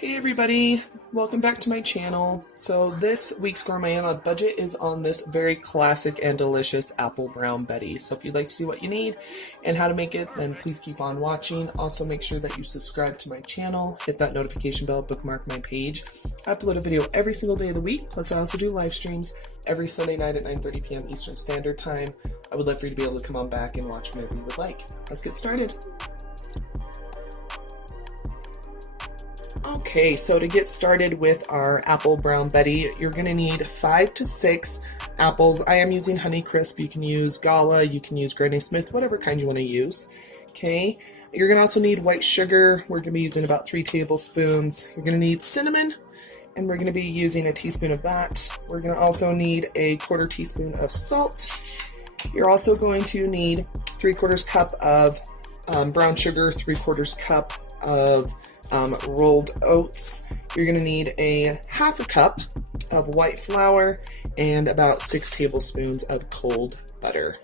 Hey everybody, welcome back to my channel. So this week's Gourmet on a Budget is on this very classic and delicious apple brown Betty. So if you'd like to see what you need and how to make it, then please keep on watching. Also make sure that you subscribe to my channel, hit that notification bell, bookmark my page. I upload a video every single day of the week, plus I also do live streams every Sunday night at 9:30 p.m. Eastern Standard Time. I would love for you to be able to come on back and watch whenever you would like. Let's get started. Okay, so to get started with our apple brown Betty, you're going to need 5 to 6 apples. I am using Honeycrisp. You can use Gala, you can use Granny Smith, whatever kind you want to use. Okay, you're going to also need white sugar. We're going to be using about 3 tablespoons. You're going to need cinnamon, and we're going to be using a teaspoon of that. We're going to also need a 1/4 teaspoon of salt. You're also going to need 3/4 cup of brown sugar, 3/4 cup of rolled oats. You're going to need a 1/2 cup of white flour and about 6 tablespoons of cold butter.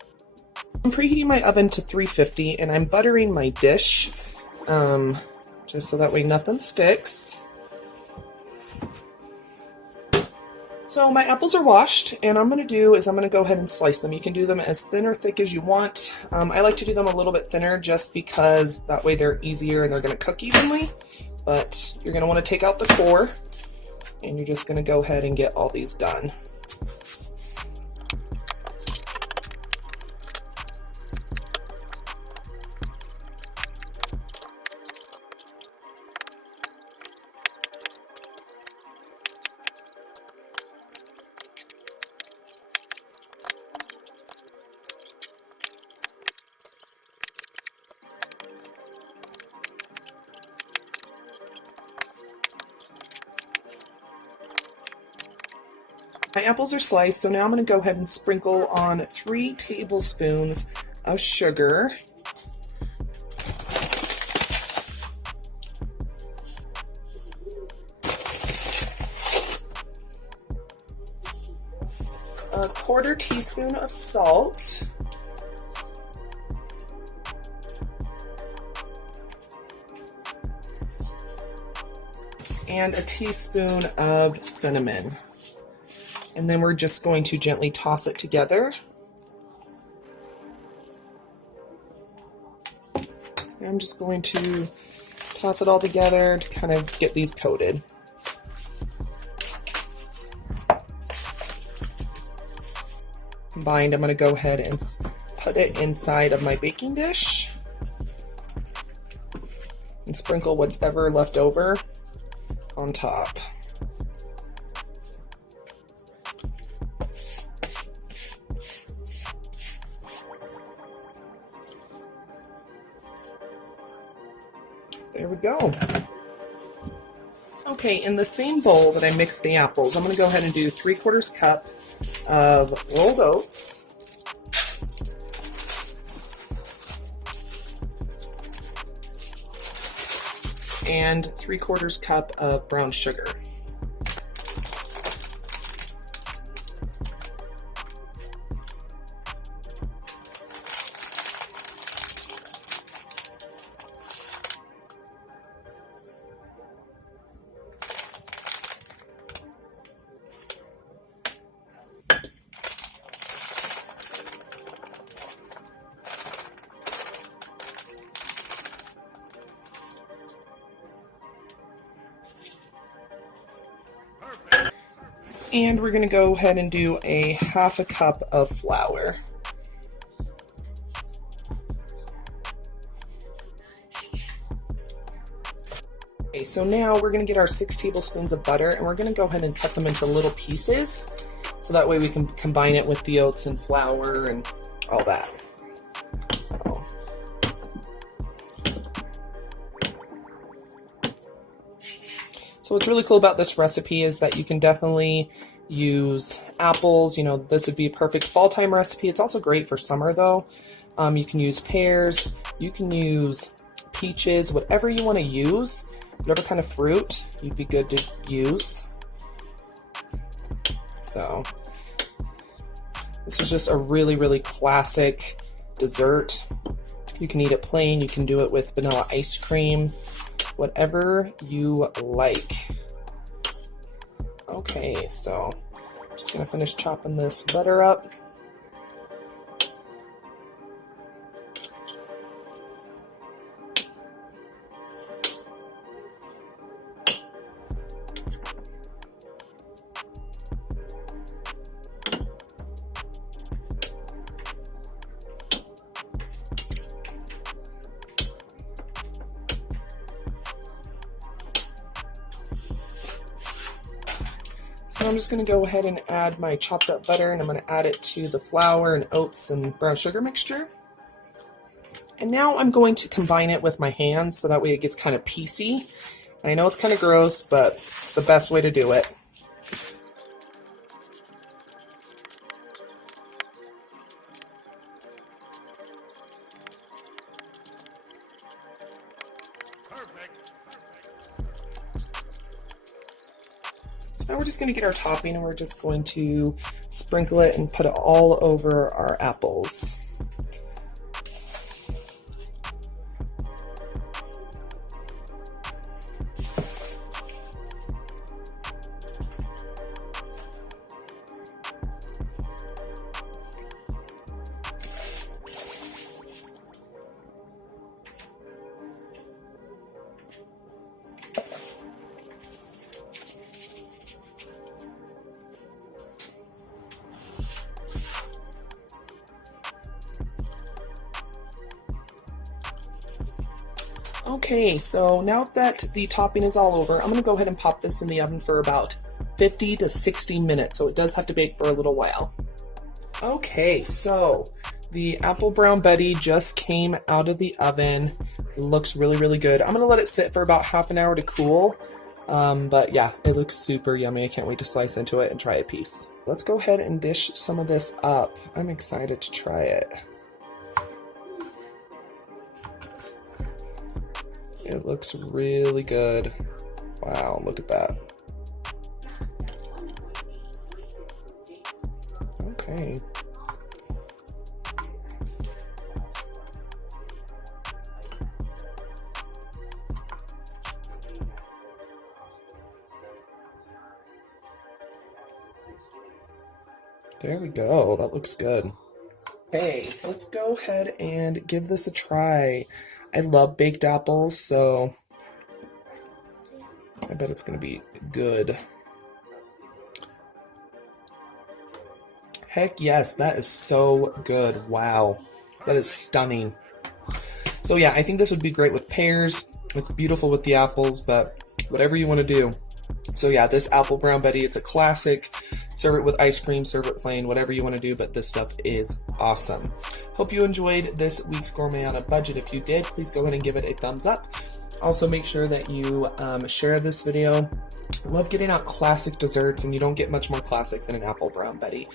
I'm preheating my oven to 350 and I'm buttering my dish just so that way nothing sticks. So my apples are washed, and I'm going to go ahead and slice them. You can do them as thin or thick as you want. I like to do them a little bit thinner just because that way they're easier and they're going to cook evenly. But you're going to want to take out the core, and you're just going to go ahead and get all these done. My apples are sliced, so now I'm going to go ahead and sprinkle on 3 tablespoons of sugar. A 1/4 teaspoon of salt. And a teaspoon of cinnamon. And then we're just going to gently toss it together. And I'm just going to toss it all together to kind of get these coated. Combined, I'm going to go ahead and put it inside of my baking dish and sprinkle what's ever left over on top. There we go. Okay, in the same bowl that I mixed the apples, I'm going to go ahead and do 3/4 cup of rolled oats. And 3/4 cup of brown sugar. And we're going to go ahead and do a 1/2 cup of flour. Okay, so now we're going to get our 6 tablespoons of butter, and we're going to go ahead and cut them into little pieces, so that way we can combine it with the oats and flour and all that. So what's really cool about this recipe is that you can definitely use apples. You know, this would be a perfect fall time recipe. It's also great for summer though. You can use pears, you can use peaches, whatever you want to use, whatever kind of fruit you'd be good to use. So this is just a really, really classic dessert. You can eat it plain, you can do it with vanilla ice cream. whatever you like. Okay, so just gonna finish chopping this butter up. So I'm just going to go ahead and add my chopped up butter, and I'm going to add it to the flour and oats and brown sugar mixture. And now I'm going to combine it with my hands so that way it gets kind of piecey. I know it's kind of gross, but it's the best way to do it. So now we're just going to get our topping, and we're just going to sprinkle it and put it all over our apples. Okay, so now that the topping is all over, I'm going to go ahead and pop this in the oven for about 50 to 60 minutes, so it does have to bake for a little while. Okay, so the Apple Brown Betty just came out of the oven. It looks really, really good. I'm going to let it sit for about half an hour to cool, but yeah, it looks super yummy. I can't wait to slice into it and try a piece. Let's go ahead and dish some of this up. I'm excited to try it. It looks really good. Wow, look at that. Okay. There we go. That looks good. Okay, let's go ahead and give this a try. I love baked apples, so I bet it's going to be good. Heck yes, that is so good. Wow, that is stunning. So yeah, I think this would be great with pears. It's beautiful with the apples, but whatever you want to do. So yeah, this Apple Brown Betty, it's a classic. Serve it with ice cream, serve it plain, whatever you want to do, but this stuff is awesome. Hope you enjoyed this week's Gourmet on a Budget. If you did, please go ahead and give it a thumbs up. Also, make sure that you share this video. I love getting out classic desserts, and you don't get much more classic than an Apple Brown Betty.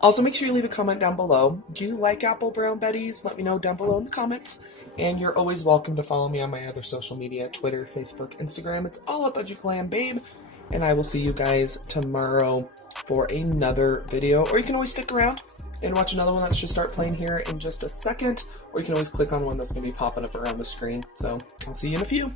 Also, make sure you leave a comment down below. Do you like Apple Brown Betties? Let me know down below in the comments. And you're always welcome to follow me on my other social media, Twitter, Facebook, Instagram. It's all at Budget Glam Babe. And I will see you guys tomorrow for another video. Or you can always stick around and watch another one that should start playing here in just a second. Or you can always click on one that's going to be popping up around the screen. So I'll see you in a few.